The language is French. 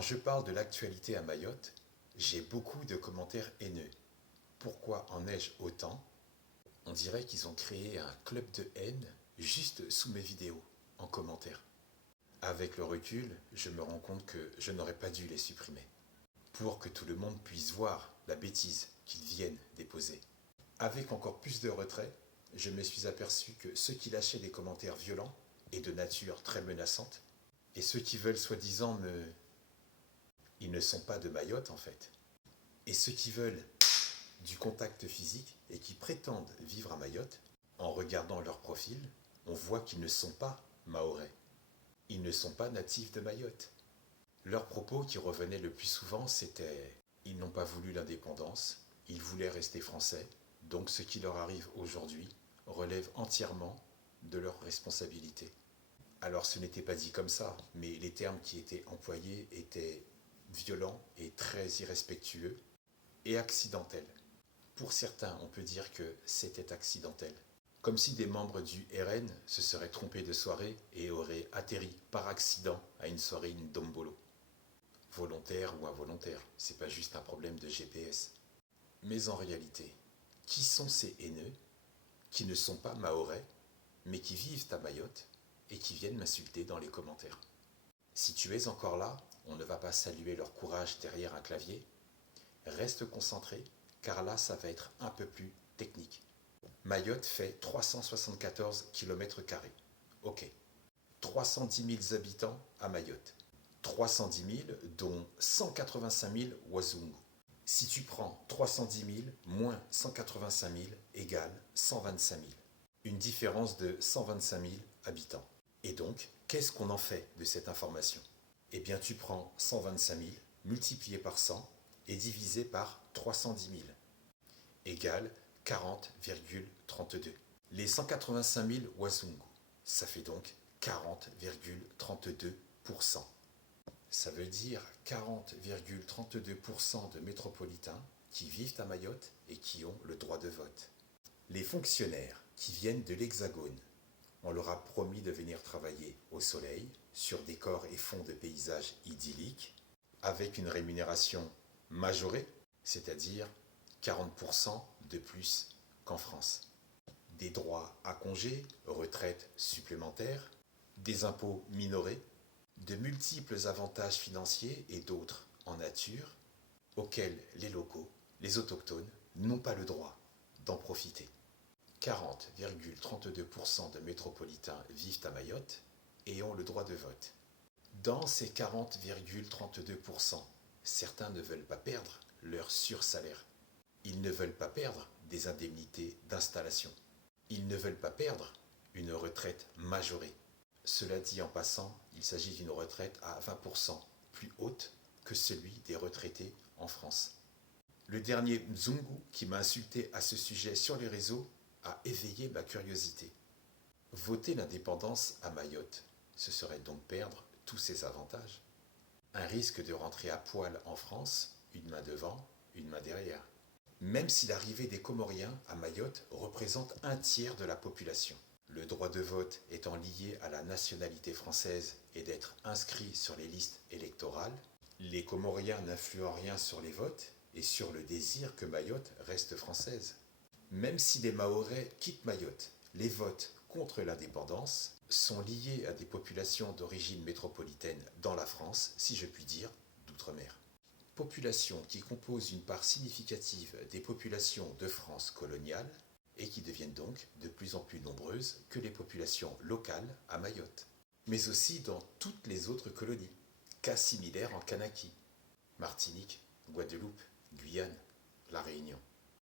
Quand je parle de l'actualité à Mayotte, j'ai beaucoup de commentaires haineux. Pourquoi en ai-je autant? On dirait qu'ils ont créé un club de haine juste sous mes vidéos, en commentaire. Avec le recul, je me rends compte que je n'aurais pas dû les supprimer, pour que tout le monde puisse voir la bêtise qu'ils viennent déposer. Avec encore plus de retrait, je me suis aperçu que ceux qui lâchaient des commentaires violents et de nature très menaçante, et ceux qui veulent soi-disant me... Ils ne sont pas de Mayotte en fait. Et ceux qui veulent du contact physique et qui prétendent vivre à Mayotte, en regardant leur profil, on voit qu'ils ne sont pas mahorais. Ils ne sont pas natifs de Mayotte. Leurs propos qui revenaient le plus souvent, c'était « ils n'ont pas voulu l'indépendance, ils voulaient rester français, donc ce qui leur arrive aujourd'hui relève entièrement de leur responsabilité ». Alors ce n'était pas dit comme ça, mais les termes qui étaient employés étaient violents et très irrespectueux et accidentels. Pour certains, on peut dire que c'était accidentel. Comme si des membres du RN se seraient trompés de soirée et auraient atterri par accident à une soirée Ndombolo. Volontaire ou involontaire, c'est pas juste un problème de GPS. Mais en réalité, qui sont ces haineux qui ne sont pas mahorais, mais qui vivent à Mayotte et qui viennent m'insulter dans les commentaires? Si tu es encore là, on ne va pas saluer leur courage derrière un clavier. Reste concentré, car là, ça va être un peu plus technique. Mayotte fait 374 km². Ok. 310 000 habitants à Mayotte. 310 000, dont 185 000 Wazungu. Si tu prends 310 000 moins 185 000 égale 125 000. Une différence de 125 000 habitants. Et donc, qu'est-ce qu'on en fait de cette information? Eh bien, tu prends 125 000 multiplié par 100 et divisé par 310 000 égale 40,32. Les 185 000 Wazungu, ça fait donc 40,32%. Ça veut dire 40,32% de métropolitains qui vivent à Mayotte et qui ont le droit de vote. Les fonctionnaires qui viennent de l'Hexagone, on leur a promis de venir travailler au soleil, sur des corps et fonds de paysages idylliques, avec une rémunération majorée, c'est-à-dire 40% de plus qu'en France. Des droits à congés, retraite supplémentaires, des impôts minorés, de multiples avantages financiers et d'autres en nature, auxquels les locaux, les autochtones, n'ont pas le droit d'en profiter. 40,32% de métropolitains vivent à Mayotte et ont le droit de vote. Dans ces 40,32%, certains ne veulent pas perdre leur sursalaire. Ils ne veulent pas perdre des indemnités d'installation. Ils ne veulent pas perdre une retraite majorée. Cela dit en passant, il s'agit d'une retraite à 20% plus haute que celui des retraités en France. Le dernier Mzungu qui m'a insulté à ce sujet sur les réseaux a éveillé ma curiosité. Voter l'indépendance à Mayotte, ce serait donc perdre tous ses avantages. Un risque de rentrer à poil en France, une main devant, une main derrière. Même si l'arrivée des Comoriens à Mayotte représente un tiers de la population. Le droit de vote étant lié à la nationalité française et d'être inscrit sur les listes électorales, les Comoriens n'influent rien sur les votes et sur le désir que Mayotte reste française. Même si les Mahorais quittent Mayotte, les votes contre l'indépendance sont liés à des populations d'origine métropolitaine dans la France, si je puis dire, d'outre-mer. Populations qui composent une part significative des populations de France coloniale et qui deviennent donc de plus en plus nombreuses que les populations locales à Mayotte, mais aussi dans toutes les autres colonies, cas similaires en Kanaki, Martinique, Guadeloupe, Guyane, La Réunion.